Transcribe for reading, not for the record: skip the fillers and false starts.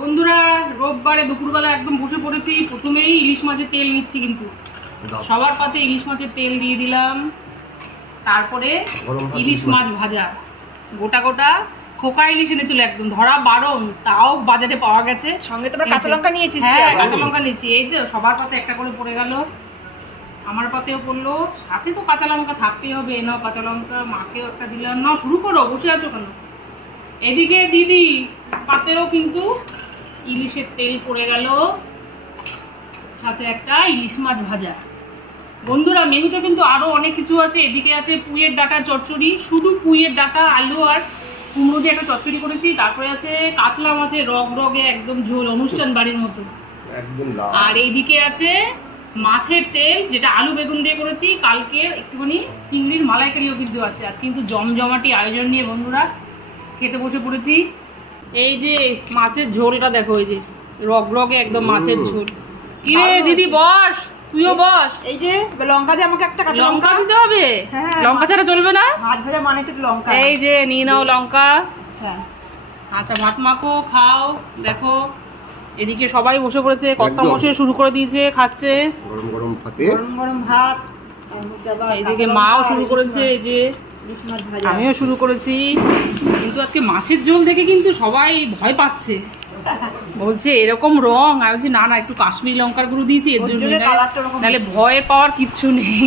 বন্ধুরা রোববারে দুপুরবেলা একদম বসে পড়েছি। প্রথমেই ইলিশ মাছের তেল নিচ্ছি, কিন্তু সবার পাতে ইলিশ মাছের তেল দিয়ে দিলাম। তারপরে ইলিশ মাছ ভাজা, গোটা গোটা খোকা ইলিশ এনেছিল, একদম ধরা বারণ, তাও বাজারে পাওয়া গেছে। সঙ্গে তোমরা কাঁচা লঙ্কা নিয়েছিস? হ্যাঁ, কাঁচা লঙ্কা নিয়েছি। এই তো সবার পাতে একটা করে পড়ে গেল, আমার পাতেও পড়লো, সাথে তো কাঁচা লঙ্কা থাকতেই হবে। নাও কাঁচা লঙ্কা, মাকেও একটা দিলাম। না শুরু করো, বসে আছো কেন? এদিকে দিদি পাতেও কিন্তু ইলিশের তেল পড়ে গেল, সাথে একটা ইলিশ মাছ ভাজা। বন্ধুরা মেনুতে কিন্তু আরো অনেক কিছু আছে। এদিকে আছে পুঁইয়ের ডাঁটার চচ্চড়ি, শুধু পুঁইয়ের ডাঁটা, আলু আর কুমড়ো দিয়ে একটা চচ্চড়ি করেছি। তারপরে আছে কাতলা মাছের রগ রগে একদম ঝোল, অনুষ্ঠান বাড়ির মতো একদম। আর এইদিকে আছে মাছের তেল, যেটা আলু বেগুন দিয়ে করেছি। কালকে একটুখানি চিংড়ির মালাইকারিও কিন্তু আছে। আজ কিন্তু জমজমাটি আয়োজন নিয়ে বন্ধুরা খেতে বসে পড়েছি। এই যে মাছের ঝোলটা দেখো, এই যে রগ রগে একদম মাছের ঝোল। কি রে দিদি, বস, তুইও বস। এই যে লঙ্কা দিয়ে আমাকে একটা কাঁচা লঙ্কা দিতে হবে? হ্যাঁ, লঙ্কা ছাড়া চলবে না। মাছ ভাজা মানে তো লঙ্কা। এই যে নিয়ে নাও লঙ্কা। আচ্ছা আচ্ছা, ভাত মাখো, খাও। দেখো এদিকে সবাই বসে পড়েছে, কর্তা মশাই শুরু করে দিয়েছে, খাচ্ছে গরম গরম ভাতে, গরম গরম ভাত। তার মধ্যে আবার এইদিকে মাও শুরু করেছে, এই যে ইলিশ মাছ ভাজা। আমিও শুরু করেছি। কিন্তু আজকে মাছের ঝোল দেখে কিন্তু সবাই ভয় পাচ্ছে, বলছে এরকম রং। আমি বলছি না না, একটু কাশ্মীরি লঙ্কার গুঁড়ো দিয়েছি এর জন্য, নাহলে ভয় পাওয়ার কিচ্ছু নেই।